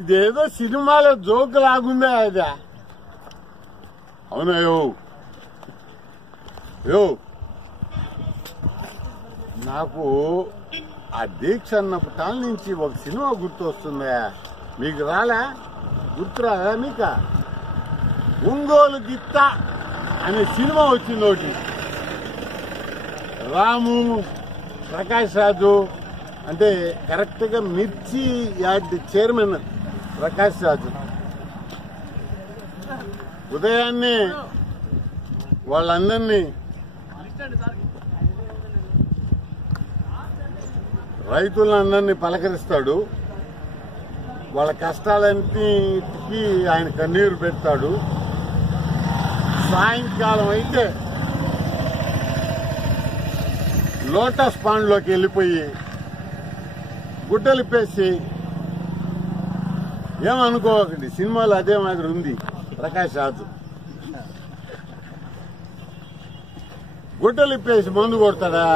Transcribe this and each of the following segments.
ఇదేదో సినిమాలో జోక్ లాగుందా అది? అవునా నాకు ఆ దీక్ష అన్నప్పటి నుంచి ఒక సినిమా గుర్తు వస్తుందా? మీకు రాలే? గుర్తురాదా మీక? ఒంగోలు గిత్త అనే సినిమా వచ్చింది ఒకటి. రాము, ప్రకాష్ రాజు, అంటే కరెక్ట్ గా మిర్చి యార్డ్ చైర్మన్ ప్రకాష్ రాజు. ఉదయాన్నే వాళ్ళందరినీ రైతులందరినీ పలకరిస్తాడు. వాళ్ళ కష్టాలన్నిటికీ ఆయన కన్నీరు పెడతాడు. సాయంకాలం అయితే లోటస్ పాండ్లోకి వెళ్ళిపోయి గుడ్డలిప్పేసి, ఏమనుకోకండి, సినిమాలో అదే మాదిరి ఉంది. ప్రకాష్ రాజు గుడ్డలిప్పేసి మందు కొడతాడా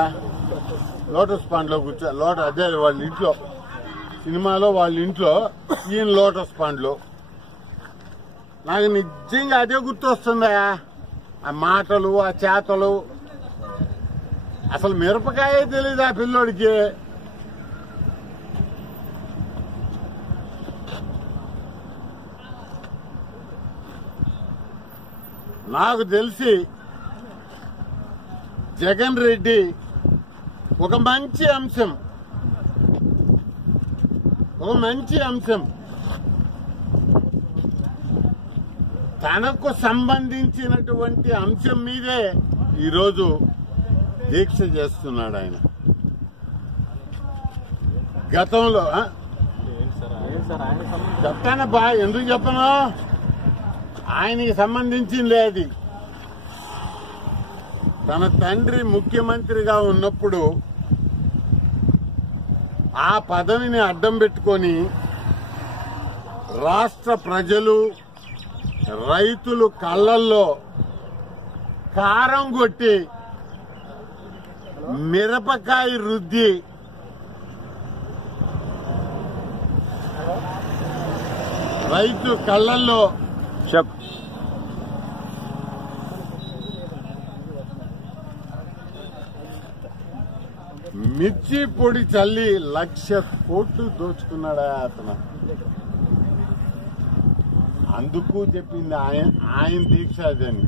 లోటస్ పాండ్లో కూర్చో. అదే వాళ్ళ ఇంట్లో, సినిమాలో వాళ్ళ ఇంట్లో, ఈయన లోటస్ పాండ్లో. నాకు నిజంగా అదే గుర్తొస్తుందా, ఆ మాటలు, ఆ చేతలు. అసలు మిరపకాయే తెలీదు ఆ పిల్లోడికి. నాకు తెలిసి జగన్ రెడ్డి ఒక మంచి అంశం తనకు సంబంధించినటువంటి అంశం మీదే ఈరోజు దీక్ష చేస్తున్నాడు ఆయన. గతంలో చెప్తాను బా, ఎందుకు చెప్పను, ఆయనకి సంబంధించింది అది. తన తండ్రి ముఖ్యమంత్రిగా ఉన్నప్పుడు ఆ పదవిని అడ్డం పెట్టుకొని రాష్ట్ర ప్రజలు, రైతులు కళ్ళల్లో కారం కొట్టి మిరపకాయ రుద్ది రైతు కళ్ళల్లో మిర్చి పొడి చల్లి 1,00,000 కోట్లు దోచుకున్నాడా అతను. అందుకు చెప్పింది ఆయన దీక్ష అదని.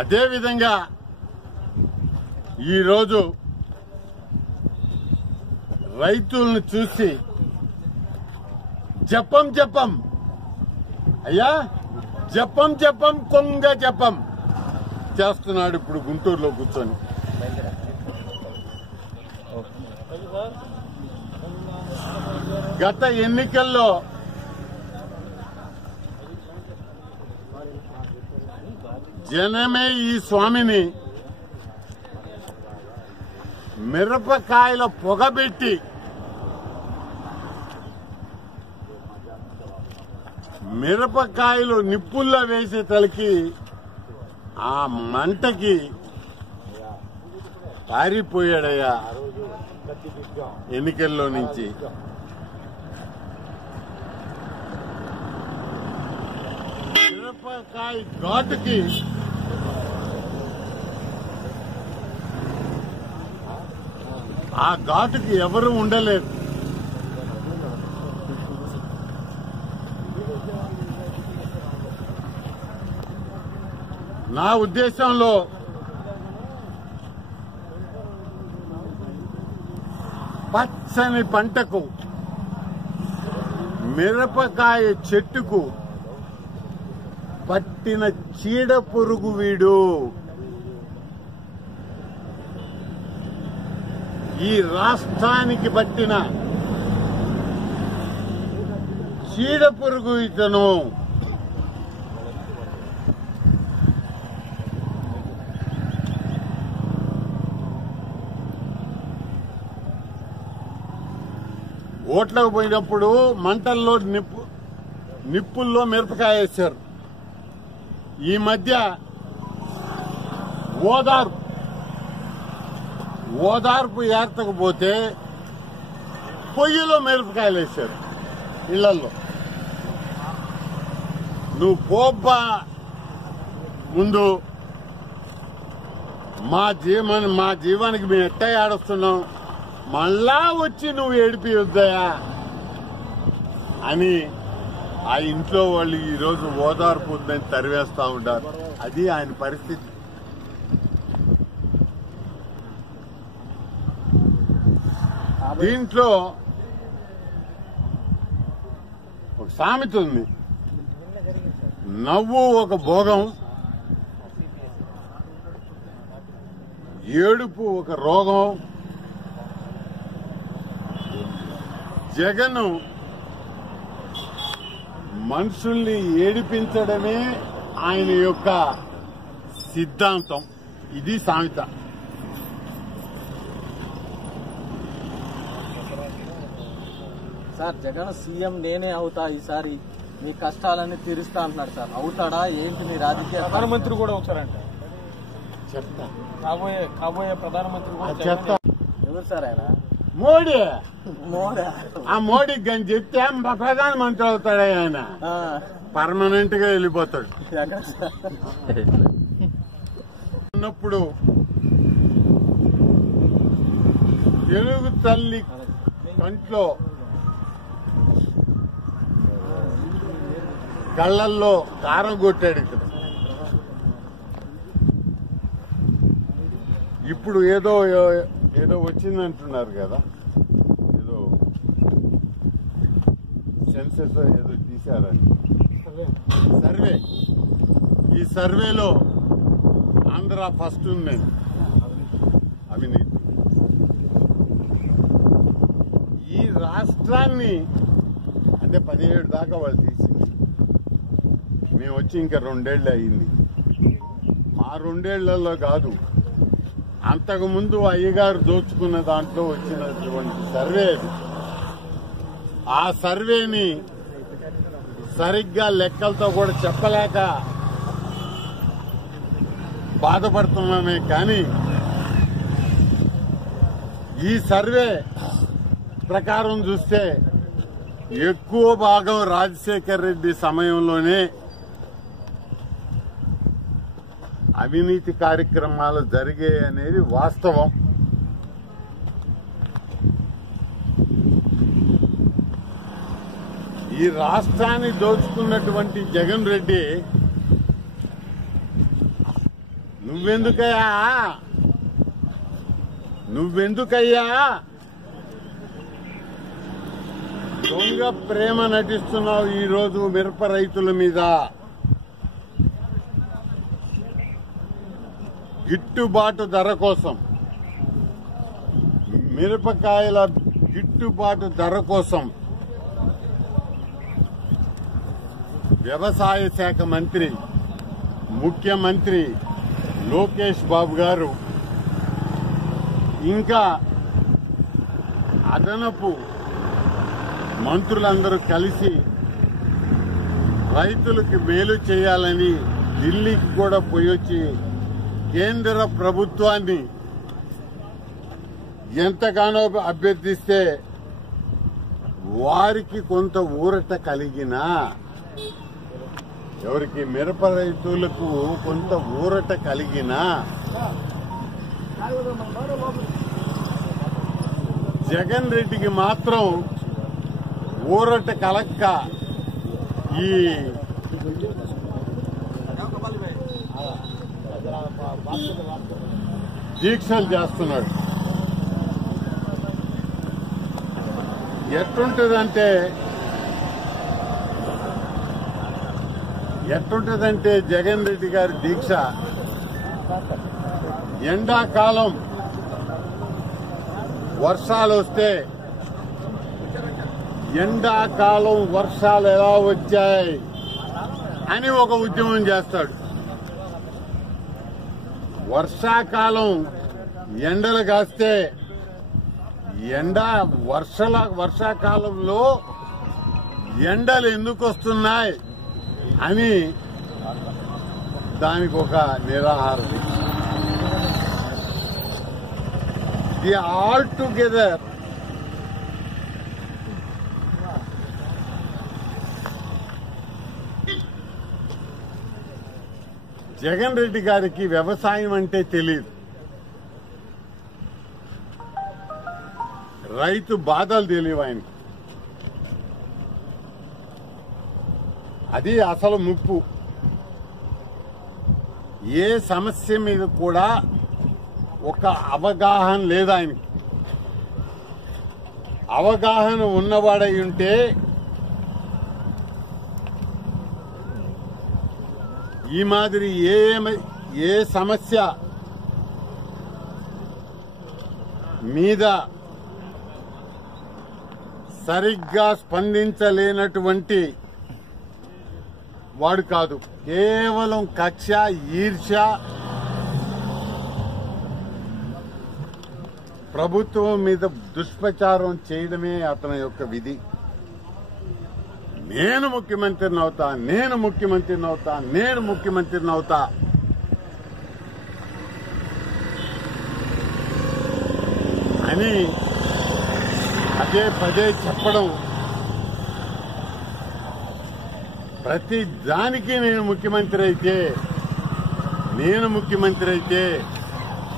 అదేవిధంగా ఈరోజు రైతులను చూసి జపం అయ్యా, జపం కొంగ జపం చేస్తున్నాడు ఇప్పుడు గుంటూరులో కూర్చొని. గత ఎన్నికల్లో జనమే ఈ స్వామిని మిరపకాయల పొగబెట్టి మిరపకాయలు నిప్పుల్లో వేసే తలకి ఆ మంటకి పారిపోయాడయ్యా ఎన్నికల్లో నుంచి. మిరపకాయ ఘాటుకి ఆ ఘాటుకి ఎవరు ఉండలేరు. నా ఉద్దేశంలో పచ్చని పంటకు, మిరపకాయ చెట్టుకు పట్టిన చీడ పురుగు వీడు. ఈ రాష్ట్రానికి పట్టిన చీడ పురుగు ఇతను. ఓట్లకు పోయినప్పుడు మంటల్లో నిప్పుల్లో మిరపకాయ వేశారు. ఈ మధ్య ఓదార్పు ఏర్చకపోతే పొయ్యిలో మిరపకాయలు వేశారు ఇళ్లలో. నువ్వు పోబ్బా ముందు, మా జీవానికి మేము ఎట్టా ఏడుస్తున్నాం, మళ్ళా వచ్చి నువ్వు ఏడిపియొద్దయా అని ఆ ఇంట్లో వాళ్ళు ఈరోజు ఓదార్పు ఉందని తరివేస్తా ఉంటారు. అది ఆయన పరిస్థితి. దీంట్లో ఒక సామెత ఉంది, నవ్వు ఒక భోగం, ఏడుపు ఒక రోగం. జగన్ మనుషుల్ని ఏడిపించడమే ఆయన యొక్క సిద్ధాంతం. ఇది సామెత. సార్, జగన్ సీఎం నేనే అవుతా, ఈసారి మీ కష్టాలన్నీ తీరుస్తా అంటున్నారు సార్. అవుతాడా ఏంటి? మీ రాజకీయ ప్రధానమంత్రి కూడా అవుతారంట. చెప్తా, కాబోయే ప్రధానమంత్రి కూడా చెప్తా. ఎవరు సార్ ఆయన? మోడీ. మోడీ. ఆ మోడీకి కానీ చెప్తే ప్రధానమంత్రి అవుతాడా ఆయన? పర్మనెంట్ గా వెళ్ళిపోతాడు. ఉన్నప్పుడు తెలుగు తల్లి కంట్లో కళ్ళల్లో కారం కొట్టాడు ఇక్కడ. ఇప్పుడు ఏదో వచ్చిందంటున్నారు కదా, ఏదో సెన్సెస్ ఏదో తీశారని సర్వే. ఈ సర్వేలో ఆంధ్ర ఫస్ట్ ఉంది అవినీతి. ఈ రాష్ట్రాన్ని అంటే 17 దాకా వాళ్ళు తీసింది. మేము వచ్చి ఇంకా 2 ఏళ్ళు అయింది. మా 2 ఏళ్లలో కాదు, అంతకుముందు అయ్యగారు దోచుకున్న దాంట్లో వచ్చినటువంటి సర్వే అది. ఆ సర్వేని సరిగ్గా లెక్కలతో కూడా చెప్పలేక బాధపడుతున్నామే కానీ, ఈ సర్వే ప్రకారం చూస్తే ఎక్కువ భాగం రాజశేఖర్ రెడ్డి సమయంలోనే అవినీతి కార్యక్రమాలు జరిగాయి అనేది వాస్తవం. ఈ రాష్ట్రాన్ని దోచుకున్నటువంటి జగన్ రెడ్డి నువ్వెందుకయ్యా దొంగ ప్రేమ నటిస్తున్నావు ఈరోజు మిరప రైతుల మీద? గిట్టుబాటు ధర కోసం, మిరపకాయల గిట్టుబాటు ధర కోసం వ్యవసాయ శాఖ మంత్రి, ముఖ్యమంత్రి లోకేష్ బాబు గారు ఇంకా అదనపు మంత్రులందరూ కలిసి రైతులకు మేలు చేయాలని ఢిల్లీకి కూడా పోయొచ్చి కేంద్ర ప్రభుత్వాన్ని ఎంతగానో అభ్యర్థిస్తే వారికి కొంత ఊరట కలిగినా, ఎవరికి మిరప రైతులకు కొంత ఊరట కలిగినా జగన్ రెడ్డికి మాత్రం ఊరట కలక్క ఈ దీక్షలు చేస్తున్నాడు. ఎట్టుంటదంటే జగన్ రెడ్డి గారి దీక్ష ఎండాకాలం వర్షాలు వస్తే, ఎండాకాలం వర్షాలు ఎలా వచ్చాయి అని ఒక ఉద్యమం చేస్తాడు. వర్షాకాలం ఎండలు కాస్తే వర్షాకాలంలో ఎండలు ఎందుకు వస్తున్నాయి అని దానికి ఒక నిరాహార దీక్ష. The altogether Jagan Reddy గారికి వ్యవసాయం అంటే తెలియదు, రైతు బాధలు తెలియవు ఆయనకి. అది అసలు ముప్పు. ఏ సమస్య మీద కూడా ఒక అవగాహన లేదు ఆయనకి. అవగాహన ఉన్నవాడై ఉంటే ఈ మాదిరి ఏ సమస్య మీద సరిగ్గా స్పందించలేనటువంటి వాడు కాదు. కేవలం కక్ష, ఈర్ష్య, ప్రభుత్వం మీద దుష్ప్రచారం చేయడమే అతని యొక్క విధి. నేను ముఖ్యమంత్రిని అవుతా, నేను ముఖ్యమంత్రిని అవుతా, నేను ముఖ్యమంత్రిని అవుతా అని పదే పదే చెప్పడం, ప్రతి దానికి నేను ముఖ్యమంత్రి అయితే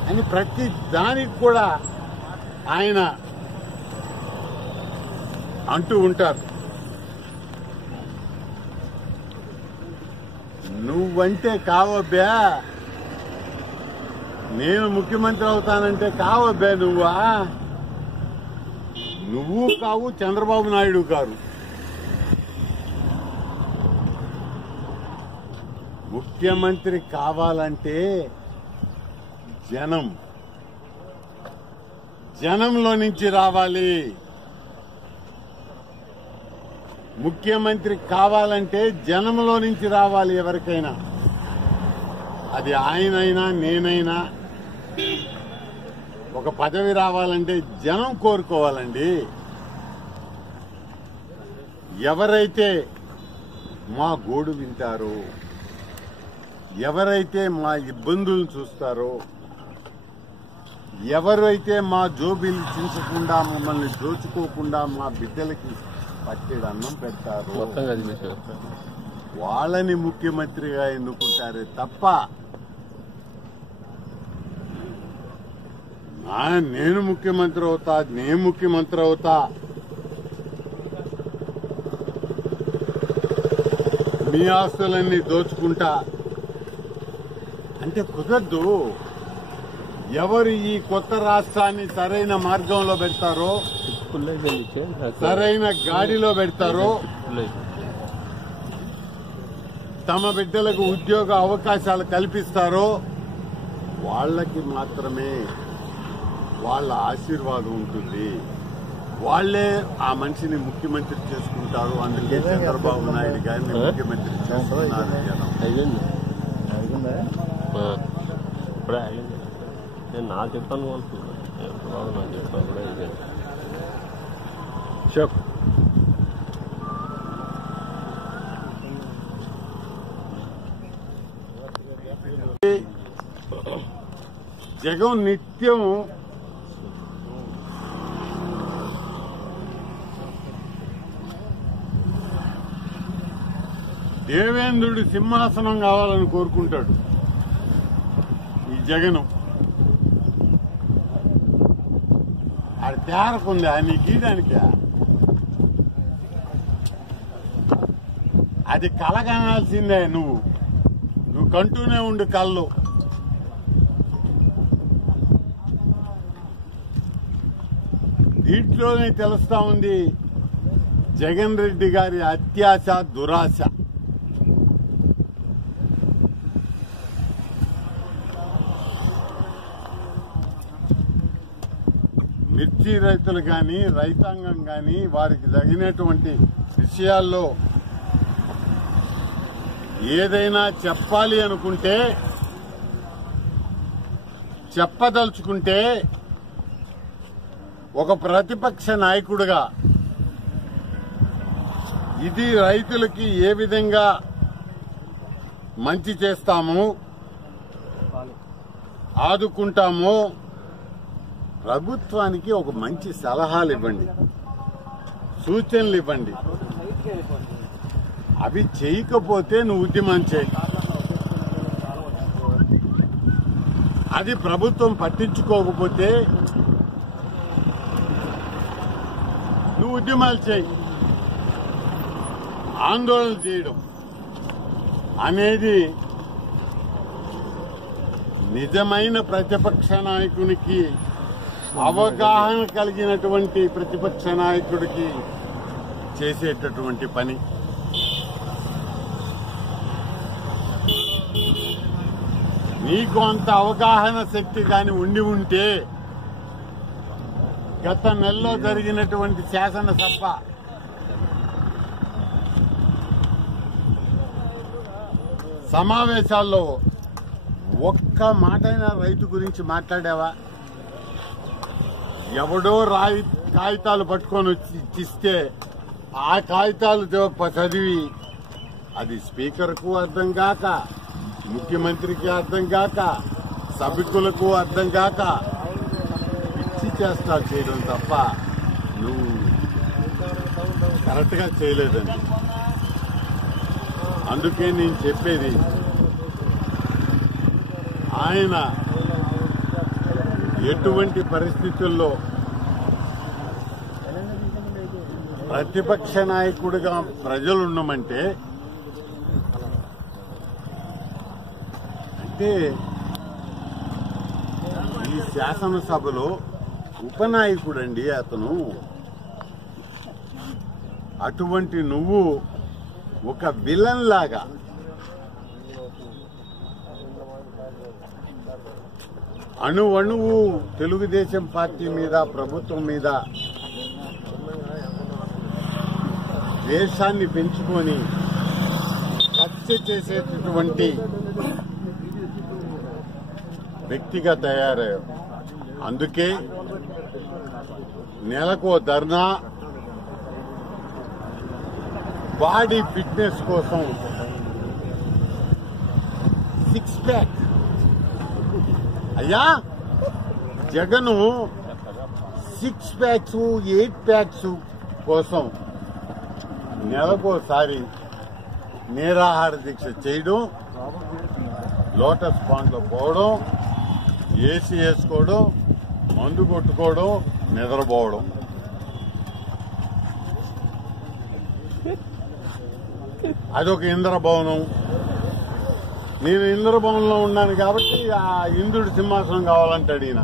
అని ప్రతి దానికి కూడా ఆయన అంటూ ఉంటారు. నువ్వంటే కావబ్బా, నేను ముఖ్యమంత్రి అవుతానంటే కావబ్బా నువ్వు కావు, చంద్రబాబు నాయుడు గారు. ముఖ్యమంత్రి కావాలంటే జనంలో నుంచి రావాలి. ముఖ్యమంత్రి కావాలంటే జనంలో నుంచి రావాలి. ఎవరికైనా, అది ఆయనైనా నేనైనా, ఒక పదవి రావాలంటే జనం కోరుకోవాలండి. ఎవరైతే మా గోడు వింటారో, ఎవరైతే మా ఇబ్బందులను చూస్తారో, ఎవరైతే మా జోబీలు చించకుండా, మమ్మల్ని దోచుకోకుండా మా బిడ్డలకి పట్టెడు అన్నం పెడతారో వాళ్ళని ముఖ్యమంత్రిగా ఎన్నుకుంటారే తప్ప నేను ముఖ్యమంత్రి అవుతా మీ ఆస్తులన్నీ దోచుకుంటా అంటే కుదరదు. ఎవరు ఈ కొత్త రాష్ట్రాన్ని సరైన మార్గంలో పెడతారో, సరైన గాడిలో పెడతారో, తమ బిడ్డలకు ఉద్యోగ అవకాశాలు కల్పిస్తారో వాళ్ళకి మాత్రమే వాళ్ళ ఆశీర్వాదం ఉంటుంది. వాళ్లే ఆ మనిషిని ముఖ్యమంత్రి చేసుకుంటారు. అందుకే చంద్రబాబు నాయుడు గారిని ముఖ్యమంత్రి చేసుకున్నారు జనం. నేను నాకు చెప్పాను అనుకున్నాను, నాకు చెప్పాను కూడా ఇదే. జగన్ నిత్యం దేవేంద్రుడి సింహాసనం కావాలని కోరుకుంటాడు. ఈ జగన్ అది తేరకుంది ఆయన గీయడానికి. అది కలగనాల్సిందే. నువ్వు కంటూనే ఉండు కళ్ళు. దీంట్లోనే తెలుస్తా ఉంది జగన్ రెడ్డి గారి అత్యాశ, దురాశ. మిర్చి రైతులు గాని, రైతాంగం గాని వారికి తగినటువంటి విషయాల్లో ఏదైనా చెప్పాలి అనుకుంటే, చెప్పదలుచుకుంటే ఒక ప్రతిపక్ష నాయకుడిగా ఇది రైతులకి ఏ విధంగా మంచి చేస్తాము, ఆదుకుంటాము ప్రభుత్వానికి ఒక మంచి సలహాలు ఇవ్వండి, సూచనలు ఇవ్వండి. అవి చేయకపోతే నువ్వు ఉద్యమం చేయి. అది ప్రభుత్వం పట్టించుకోకపోతే నువ్వు ఉద్యమాలు చేయి. ఆందోళన చేయడం అనేది నిజమైన ప్రతిపక్ష నాయకునికి, అవగాహన కలిగినటువంటి ప్రతిపక్ష నాయకుడికి చేసేటటువంటి పని. నీకు అంత అవగాహన శక్తి కాని ఉండి ఉంటే గత నెలలో జరిగినటువంటి శాసనసభ సమావేశాల్లో ఒక్క మాటైనా రైతు గురించి మాట్లాడావా? ఎవడో కాగితాలు పట్టుకొని వచ్చి ఇచ్చిస్తే ఆ కాగితాలు చదివి అది స్పీకర్కు అర్థం కాక, ముఖ్యమంత్రికి అర్థం కాక, సభికులకు అర్థం కాక పిచ్చి చేష్టాలు చేయడం తప్ప నువ్వు కరెక్ట్ గా చేయలేదండి. అందుకే నేను చెప్పేది, ఆయన ఎటువంటి పరిస్థితుల్లో ప్రతిపక్ష నాయకుడిగా ప్రజలున్నామంటే అంటే ఈ శాసనసభలో ఉపనాయకుడండి అతను. అటువంటి నువ్వు ఒక విలన్ లాగా అణువణువు తెలుగుదేశం పార్టీ మీద, ప్రభుత్వం మీద ద్వేషాన్ని పెంచుకొని హత్య చేసేటటువంటి వ్యక్తిగా తయారయ్యారు. అందుకే నెలకో ధర్నా, బాడీ ఫిట్నెస్ కోసం 6 ప్యాక్. అయ్యా జగను 6 ప్యాక్స్ 8 ప్యాక్స్ కోసం నెలకోసారి నిరాహార దీక్ష చేయడం, లోటస్ పాండ్ లో పోవడం, ఏసీ వేసుకోవడం, మందు కొట్టుకోవడం, నిద్రపోవడం. అదొక ఇంద్రభవనం. నేను ఇంద్రభవనంలో ఉన్నాను కాబట్టి ఆ ఇంద్రుడి సింహాసనం కావాలంటాడు ఈయన.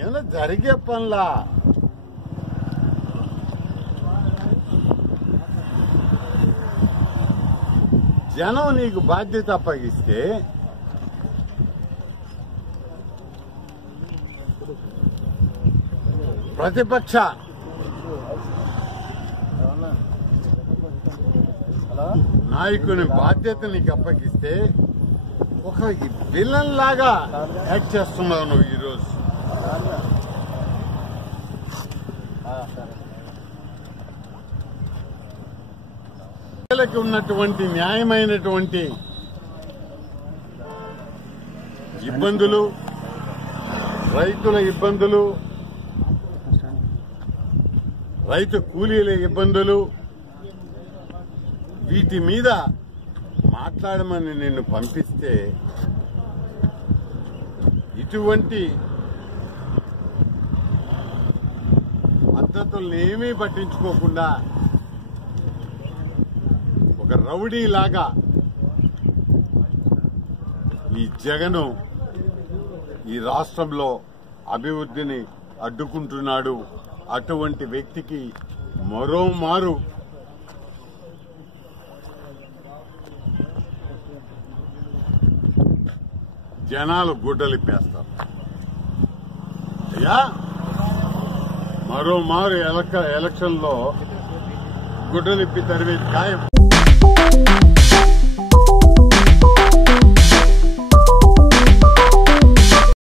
ఏమైనా జరిగే పనిలా? జనం నీకు బాధ్యత అప్పగిస్తే ప్రతిపక్ష నాయకుని బాధ్యత నీకు అప్పగిస్తే ఒక విలన్ లాగా యాక్ట్ చేస్తున్నావు నువ్వు ఈరోజు. ప్రజలకు ఉన్నటువంటి న్యాయమైనటువంటి ఇబ్బందులు, రైతుల ఇబ్బందులు, రైతు కూలీల ఇబ్బందులు, వీటి మీద మాట్లాడమని నిన్ను పంపిస్తే ఇటువంటి పద్ధతుల్ని ఏమీ పట్టించుకోకుండా ఒక రౌడీలాగా ఈ జగను ఈ రాష్ట్రంలో అభివృద్ధిని అడ్డుకుంటున్నాడు. అటువంటి వ్యక్తికి మరోమారు జనాలు గుడ్డలిప్పేస్తారు. అయ్యా మరోమారు ఎలక్షన్ లో గుడ్డలిప్పి తరివేది ఖాయం.